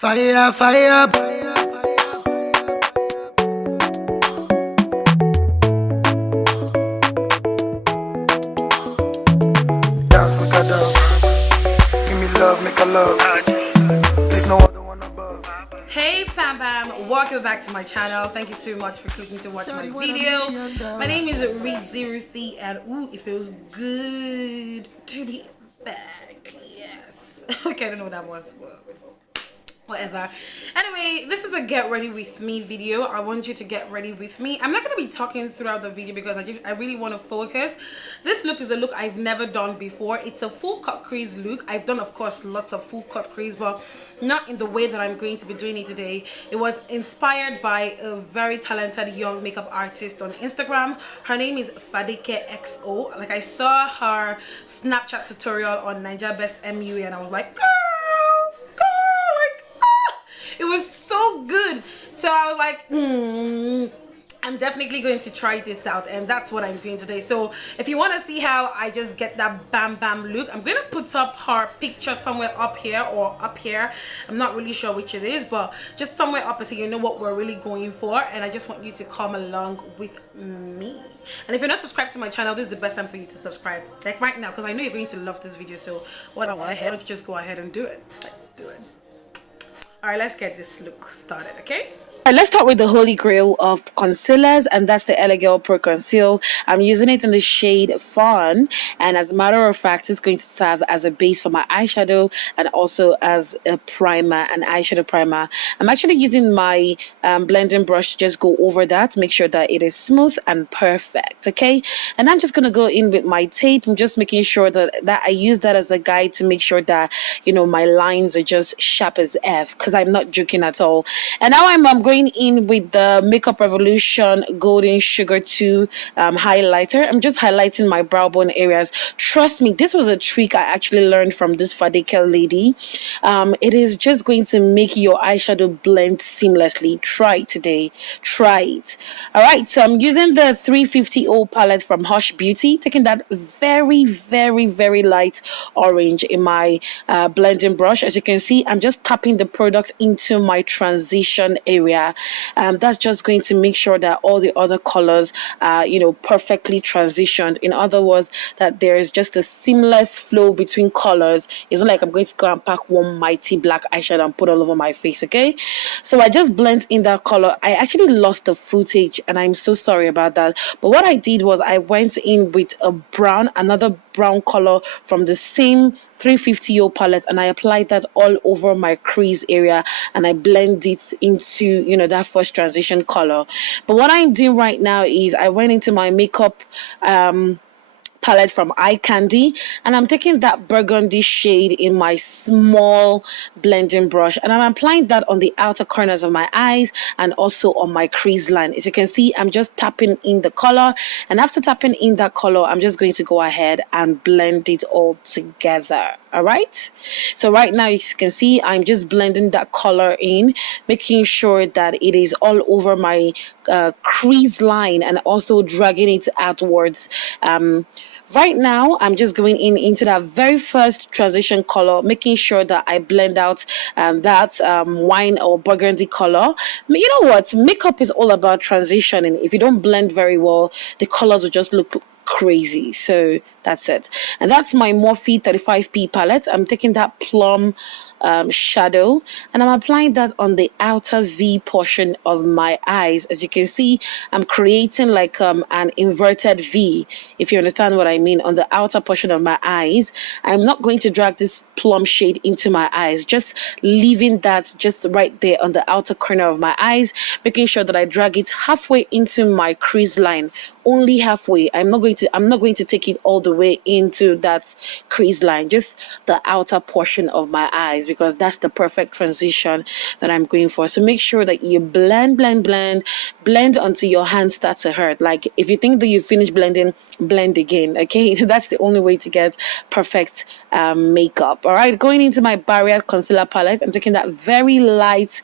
Fire, fire. Dance, make a dance. Give me love, make a love. There's no other one above. Hey fam bam, welcome back to my channel. Thank you so much for clicking to watch my video. My name is Reed03 and ooh, it feels good to be back. Yes. Okay, I don't know what that was, but whatever. Anyway, this is a get ready with me video. I want you to get ready with me. I'm not going to be talking throughout the video because I really want to focus. This look is a look I've never done before. It's a full cut crease look. I've done, of course, lots of full cut crease, but not in the way that I'm going to be doing it today. It was inspired by a very talented young makeup artist on Instagram. Her name is Fadekexo. Like, I saw her Snapchat tutorial on Niger Best MUA and I was like, girl, it was so good. So I was like, I'm definitely going to try this out, and that's what I'm doing today. So if you want to see how I just get that bam bam look, I'm going to put up her picture somewhere up here or up here. I'm not really sure which it is, but just somewhere up so you know what we're really going for. And I just want you to come along with me. And if you're not subscribed to my channel, this is the best time for you to subscribe, like right now, because I know you're going to love this video. So why don't you just go ahead and do it? Do it. All right, let's get this look started, okay? All right, let's start with the holy grail of concealers, and that's the Elegel Pro Conceal. I'm using it in the shade Fawn, and as a matter of fact, it's going to serve as a base for my eyeshadow and also as a primer, an eyeshadow primer. I'm actually using my blending brush to just go over that, make sure that it is smooth and perfect, okay? And I'm just going to go in with my tape. I'm just making sure that I use that as a guide to make sure that, you know, my lines are just sharp as F, because I'm not joking at all. And now I'm going in with the Makeup Revolution Golden Sugar 2 highlighter. I'm just highlighting my brow bone areas. Trust me, this was a trick I actually learned from this Fadekexo lady. It is just going to make your eyeshadow blend seamlessly. Try it today. Try it. All right, so I'm using the 350 palette from Hush Beauty, taking that very, very, very light orange in my blending brush. As you can see, I'm just tapping the product into my transition area. That's just going to make sure that all the other colors are, you know, perfectly transitioned. In other words, that there is just a seamless flow between colors. It's not like I'm going to go and pack one mighty black eyeshadow and put all over my face, okay? So I just blend in that color. I actually lost the footage and I'm so sorry about that. But what I did was I went in with a brown, another brown color from the same 350 palette, and I applied that all over my crease area, and I blend it into, you know, that first transition color. But what I'm doing right now is I went into my makeup palette from Eye Candy, and I'm taking that burgundy shade in my small blending brush, and I'm applying that on the outer corners of my eyes and also on my crease line. As you can see, I'm just tapping in the color, and after tapping in that color, I'm just going to go ahead and blend it all together. All right, so right now, as you can see, I'm just blending that color in, making sure that it is all over my crease line and also dragging it outwards. Right now, I'm just going into that very first transition color, making sure that I blend out that wine or burgundy color. You know what? Makeup is all about transitioning. If you don't blend very well, the colors will just look crazy. So that's it, and that's my Morphe 35p palette. I'm taking that plum shadow, and I'm applying that on the outer V portion of my eyes. As you can see, I'm creating like an inverted V, if you understand what I mean, on the outer portion of my eyes. I'm not going to drag this plum shade into my eyes, just leaving that just right there on the outer corner of my eyes, making sure that I drag it halfway into my crease line, only halfway. I'm not going to take it all the way into that crease line, just the outer portion of my eyes, because that's the perfect transition that I'm going for. So make sure that you blend until your hands start to hurt. Like, if you think that you finished blending, blend again, okay? That's the only way to get perfect makeup. All right, going into my Barrier Concealer palette, I'm taking that very light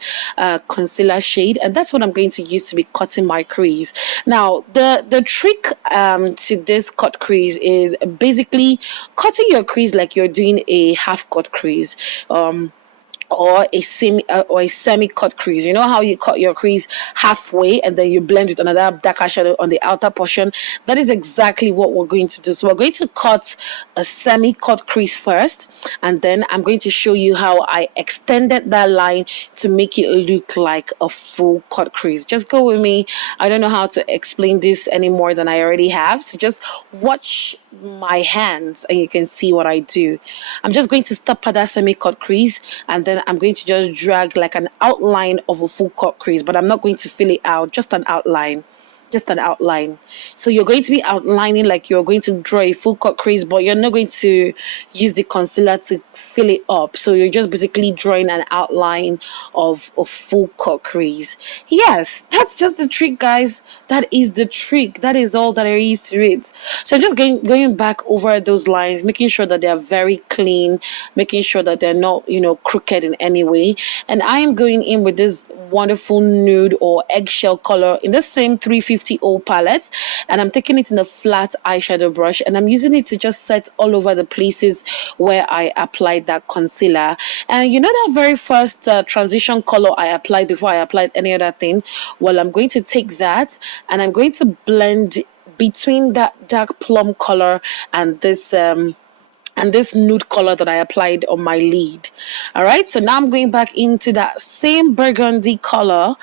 concealer shade, and that's what I'm going to use to be cutting my crease. Now, the trick to this cut crease is basically cutting your crease like you're doing a half cut crease. or a semi cut crease. You know how you cut your crease halfway and then you blend with another darker shadow on the outer portion? That is exactly what we're going to do. So we're going to cut a semi cut crease first, and then I'm going to show you how I extended that line to make it look like a full cut crease. Just go with me. I don't know how to explain this any more than I already have, so just watch my hands and you can see what I do. I'm just going to stop at that semi-cut crease, and then I'm going to just drag like an outline of a full cut crease, but I'm not going to fill it out, just an outline. Just an outline. So you're going to be outlining like you're going to draw a full cut crease, but you're not going to use the concealer to fill it up. So you're just basically drawing an outline of a full cut crease. Yes, that's just the trick, guys. That is the trick. That is all that there is to it. So I'm just going back over those lines, making sure that they are very clean, making sure that they're not, crooked in any way. And I am going in with this wonderful nude or eggshell color in the same 350 palette, and I'm taking it in a flat eyeshadow brush, and I'm using it to just set all over the places where I applied that concealer. And that very first transition color I applied before I applied any other thing? Well, I'm going to take that and I'm going to blend between that dark plum color and this nude color that I applied on my lid. All right, so now I'm going back into that same burgundy color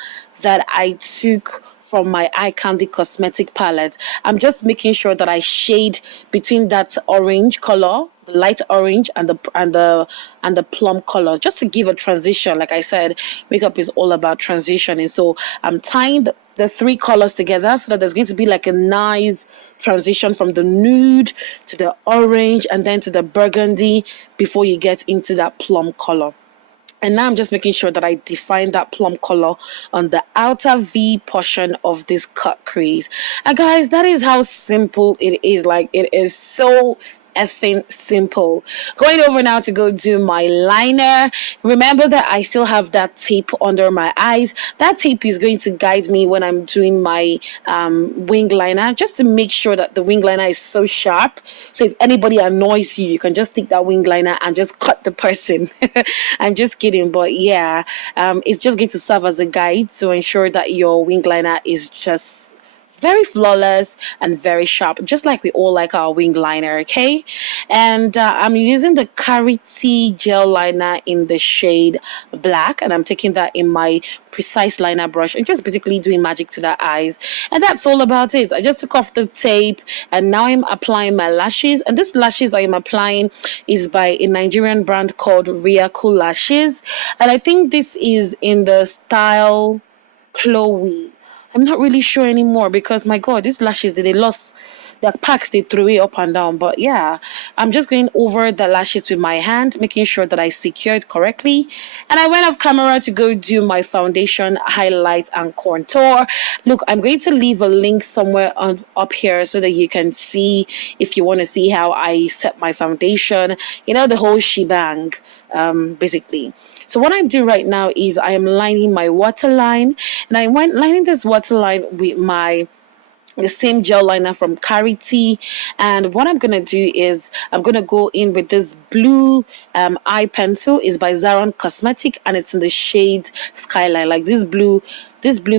that I took from my Eye Candy Cosmetic palette. I'm just making sure that I shade between that orange color, the light orange, and the plum color, just to give a transition. Like I said, makeup is all about transitioning. So I'm tying the three colors together so that there's going to be like a nice transition from the nude to the orange and then to the burgundy before you get into that plum color. And now I'm just making sure that I define that plum color on the outer V portion of this cut crease. And guys, that is how simple it is. Like, it is so effing simple. Going over now to go do my liner. Remember that I still have that tape under my eyes. That tape is going to guide me when I'm doing my wing liner, just to make sure that the wing liner is so sharp. So if anybody annoys you, you can just take that wing liner and just cut the person. I'm just kidding, but yeah, it's just going to serve as a guide to ensure that your wing liner is just very flawless and very sharp, just like we all like our wing liner. Okay, and I'm using the Carity gel liner in the shade black, and I'm taking that in my precise liner brush and just basically doing magic to the eyes. And that's all about it. I just took off the tape and now I'm applying my lashes, and this lashes I am applying is by a Nigerian brand called Riaku Lashes, and I think this is in the style Chloe. I'm not really sure anymore because, my God, these lashes, they lost their packs, they threw it up and down. But yeah, I'm just going over the lashes with my hand, making sure that I secure it correctly. And I went off camera to go do my foundation, highlight, and contour. Look, I'm going to leave a link somewhere up here so that you can see, if you want to see how I set my foundation, the whole shebang, basically. So what I'm doing right now is I am lining my waterline, and I went lining this waterline with the same gel liner from Carity. And what I'm gonna do is I'm gonna go in with this blue eye pencil. Is by Zaron Cosmetic, and it's in the shade Skyline. Like, this blue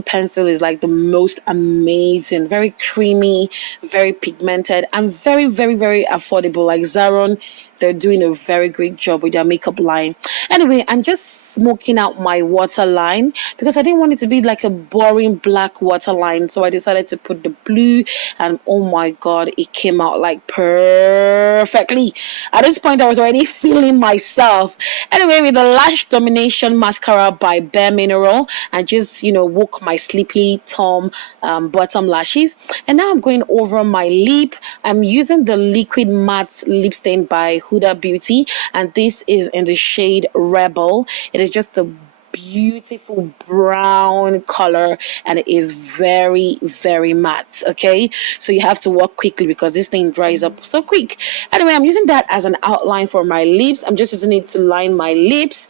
pencil is like the most amazing, very creamy, very pigmented, and very, very, very affordable. Like, Zaron, they're doing a very great job with their makeup line. Anyway, I'm just smoking out my waterline because I didn't want it to be like a boring black waterline, so I decided to put the blue, and oh my God, it came out like perfectly. At this point I was already feeling myself. Anyway, with the Lash Domination mascara by Bare Mineral, I just woke my sleepy Tom bottom lashes. And now I'm going over my lip. I'm using the liquid matte lip stain by Huda Beauty, and this is in the shade Rebel. It is just a beautiful brown color, and it is very, very matte. Okay, so you have to work quickly because this thing dries up so quick. Anyway, I'm using that as an outline for my lips. I'm just using it to line my lips,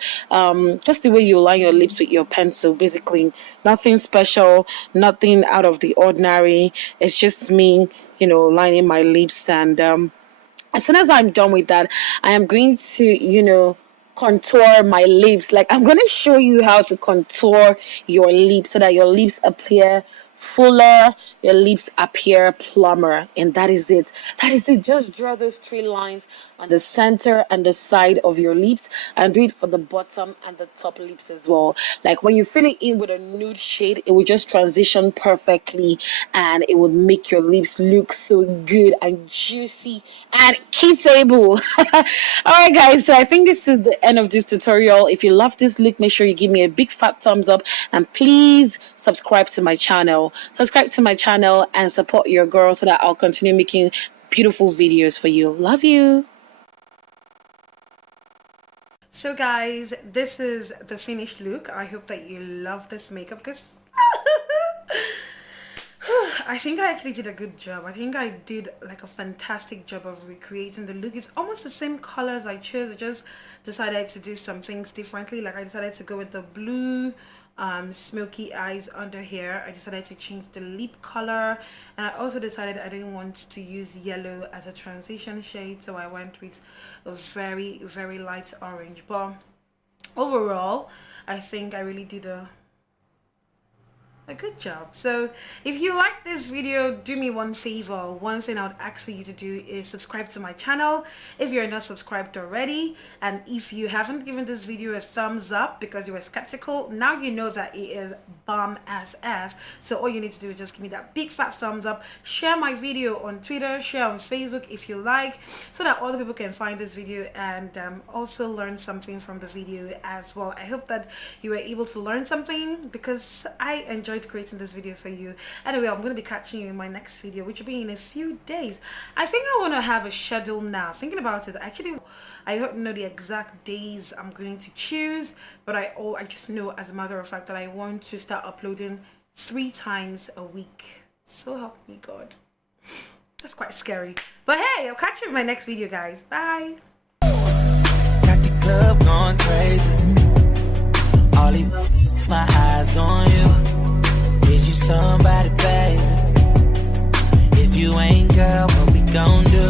just the way you line your lips with your pencil. Basically, nothing special, nothing out of the ordinary. It's just me, lining my lips. And as soon as I'm done with that, I am going to contour my lips. Like, I'm gonna show you how to contour your lips so that your lips appear fuller, your lips appear plumber, and that is it. That is it. Just draw those 3 lines on the center and the side of your lips, and do it for the bottom and the top lips as well. Like, when you fill it in with a nude shade, it will just transition perfectly, and it would make your lips look so good and juicy and kissable. All right, guys, so I think this is the end of this tutorial. If you love this look, make sure you give me a big fat thumbs up, and please subscribe to my channel. Subscribe to my channel and support your girl so that I'll continue making beautiful videos for you. Love you. So guys, this is the finished look. I hope that you love this makeup because I think I actually did a good job. I think I did like a fantastic job of recreating the look. It's almost the same colors I chose. I just decided to do some things differently. Like, I decided to go with the blue smoky eyes under here. I decided to change the lip color, and I also decided I didn't want to use yellow as a transition shade, so I went with a very, very light orange. But overall, I think I really did a good job. So if you like this video, do me one favor. One thing I would ask for you to do is subscribe to my channel if you're not subscribed already, and if you haven't given this video a thumbs up because you were skeptical, now you know that it is bomb as F. So all you need to do is just give me that big fat thumbs up, share my video on Twitter, share on Facebook if you like, so that other people can find this video and also learn something from the video as well. I hope that you were able to learn something because I enjoyed creating this video for you. Anyway, I'm going to be catching you in my next video, which will be in a few days. I think I want to have a schedule now. Thinking about it, actually, I don't know the exact days I'm going to choose, but I just know as a matter of fact that I want to start uploading 3 times a week. So help me God. That's quite scary. But hey, I'll catch you in my next video, guys. Bye. Got the club going crazy. All these my eyes on you. Is you somebody, baby? If you ain't, girl, what we gon' do?